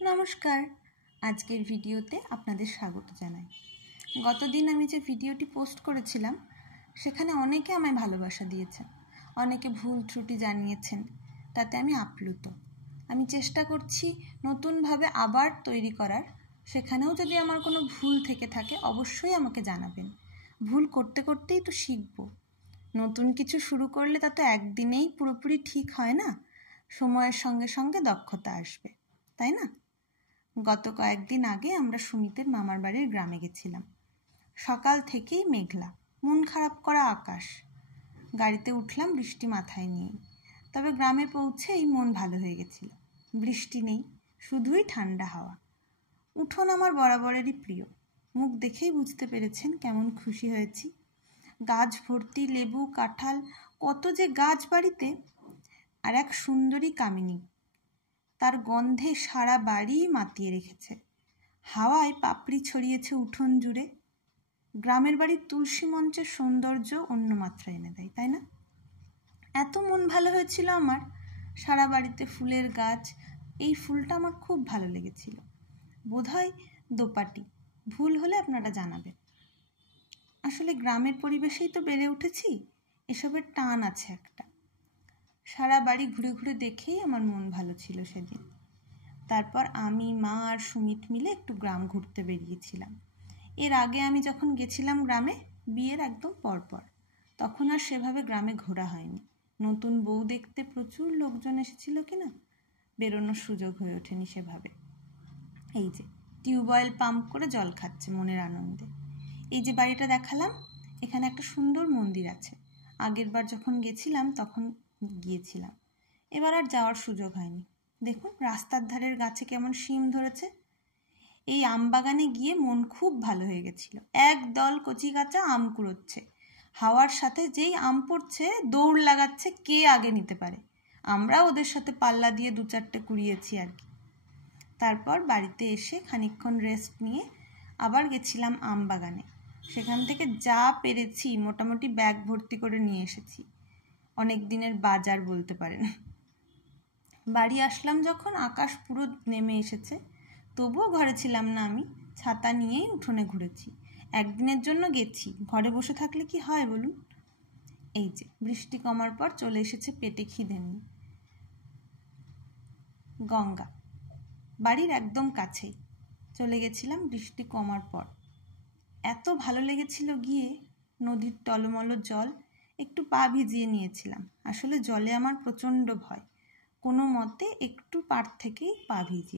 নমস্কার, আজকের ভিডিওতে আপনাদের স্বাগত জানাই। গতদিন আমি যে ভিডিওটি পোস্ট করেছিলাম সেখানে অনেকে আমায় ভালোবাসা দিয়েছেন, অনেকে ভুল ত্রুটি জানিয়েছেন, তাতে আমি আপ্লুত। আমি চেষ্টা করছি নতুনভাবে আবার তৈরি করার। সেখানেও যদি আমার কোনো ভুল থেকে থাকে অবশ্যই আমাকে জানাবেন। ভুল করতে করতেই তো শিখব। নতুন কিছু শুরু করলে তা তো একদিনেই পুরোপুরি ঠিক হয় না, সময়ের সঙ্গে সঙ্গে দক্ষতা আসবে, তাই না? গত কয়েকদিন আগে আমরা সুমিতের মামার বাড়ির গ্রামে গেছিলাম। সকাল থেকেই মেঘলা, মন খারাপ করা আকাশ। গাড়িতে উঠলাম বৃষ্টি মাথায় নিয়ে, তবে গ্রামে পৌঁছেই মন ভালো হয়ে গেছিল। বৃষ্টি নেই, শুধুই ঠান্ডা হাওয়া। উঠোন আমার বরাবরেরই প্রিয়, মুখ দেখেই বুঝতে পেরেছেন কেমন খুশি হয়েছি। গাছ ভর্তি লেবু, কাঁঠাল, কত যে গাছ বাড়িতে। আর এক সুন্দরী কামিনী, তার গন্ধে সারা বাড়ি মাতিয়ে রেখেছে। হাওয়ায় পাপড়ি ছড়িয়েছে উঠোন জুড়ে। গ্রামের বাড়ির তুলসী মঞ্চের সৌন্দর্য অন্য মাত্রা এনে দেয়, তাই না? এত মন ভালো হয়েছিল আমার, সারা বাড়িতে ফুলের গাছ। এই ফুলটা আমার খুব ভালো লেগেছিল, বোধহয় দোপাটি। ভুল হলে আপনারা জানাবেন। আসলে গ্রামের পরিবেশেই তো বেড়ে উঠেছি, এসবের টান আছে একটা। সারা বাড়ি ঘুরে ঘুরে দেখেই আমার মন ভালো ছিল সেদিন। তারপর আমি, মা আর সুমিত মিলে একটু গ্রাম ঘুরতে বেরিয়েছিলাম। এর আগে আমি যখন গেছিলাম গ্রামে, বিয়ের একদম পরপর, তখন আর সেভাবে গ্রামে ঘোরা হয়নি। নতুন বউ দেখতে প্রচুর লোকজন এসেছিল কিনা, বেরোনোর সুযোগ হয়ে ওঠেনি সেভাবে। এই যে টিউবওয়েল পাম্প করে জল খাচ্ছে মনের আনন্দে। এই যে বাড়িটা দেখালাম, এখানে একটা সুন্দর মন্দির আছে। আগের বার যখন গেছিলাম তখন গিয়েছিলাম, এবার আর যাওয়ার সুযোগ হয়নি। দেখুন রাস্তার ধারের গাছে কেমন শিম ধরেছে। এই আম বাগানে গিয়ে মন খুব ভালো হয়ে গেছিল। একদল কচি কাঁচা আম কুড়োচ্ছে, হাওয়ার সাথে যেই আম পড়ছে দৌড় লাগাচ্ছে কে আগে নিতে পারে। আমরা ওদের সাথে পাল্লা দিয়ে 2-4টে কুড়িয়েছি আর কি। তারপর বাড়িতে এসে খানিকক্ষণ রেস্ট নিয়ে আবার গেছিলাম আম বাগানে। সেখান থেকে যা পেরেছি মোটামুটি ব্যাগ ভর্তি করে নিয়ে এসেছি, অনেক দিনের বাজার বলতে পারেন। বাড়ি আসলাম যখন আকাশ পুরো নেমে এসেছে, তবুও ঘরে ছিলাম না আমি। ছাতা নিয়েই উঠোনে ঘুরেছি। একদিনের জন্য গেছি, ঘরে বসে থাকলে কি হয় বলুন? এই যে বৃষ্টি কমার পর চলে এসেছে পেটে খিদে নিয়ে। গঙ্গা বাড়ির একদম কাছেই, চলে গেছিলাম বৃষ্টি কমার পর। এত ভালো লেগেছিল গিয়ে, নদীর টলমল জল, একটু পা ভিজিয়ে নিয়েছিলাম। আসলে জলে আমার প্রচণ্ড ভয়, কোনো মতে একটু পাড় থেকেই পা ভিজিয়ে